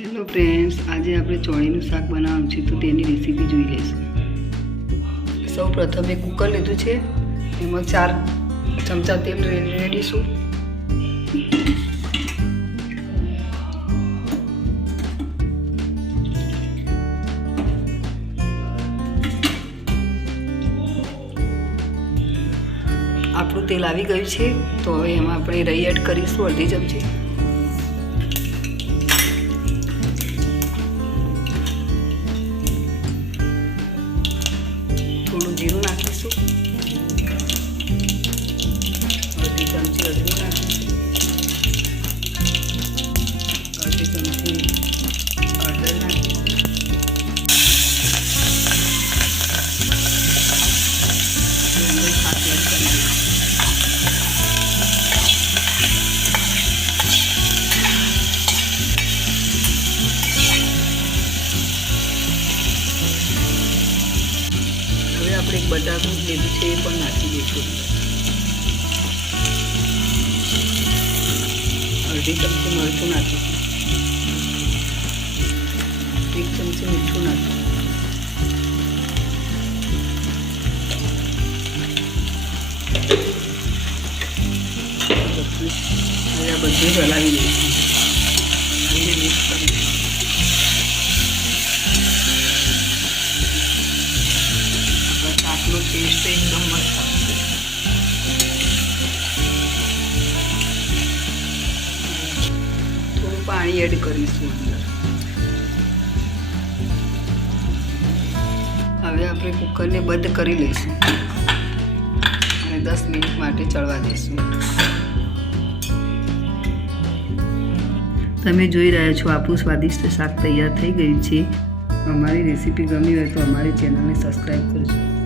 Hello friends, આજે આપણે ચોળીનું શાક બનાવવાનું છે તો તેની રેસીપી જોઈ લઈશું. સૌ પ્રથમ એક કુકર લીધું છે, એમાં ચાર ચમચા તેલ રેડીશું. આપણું તેલ આવી ગયું છે, તો હવે એમાં આપણે રહી એડ કરીશું અડધી ચમચી. abraço. આપણે બટાકું લીધું છે એ પણ નાખી દઈશું. અડધી ચમચી મરચું નાખીશું. એક ચમચી મીઠું નાખીશું. આ બધું હલાવી દઈશું. અને મિક્સ કરીશું આપણા ટેસ્ટ એકદમ મસ્ત આવશે થોડું પાણી એડ કરીશું અંદર હવે આપણે કુકરને બંધ કરી લઈશું અને દસ મિનિટ માટે ચડવા દઈશું તમે જોઈ રહ્યા છો આપણું સ્વાદિષ્ટ શાક તૈયાર થઈ ગયું છે. અમારી રેસીપી ગમી હોય તો અમારી ચેનલને સબસ્ક્રાઈબ કરજો.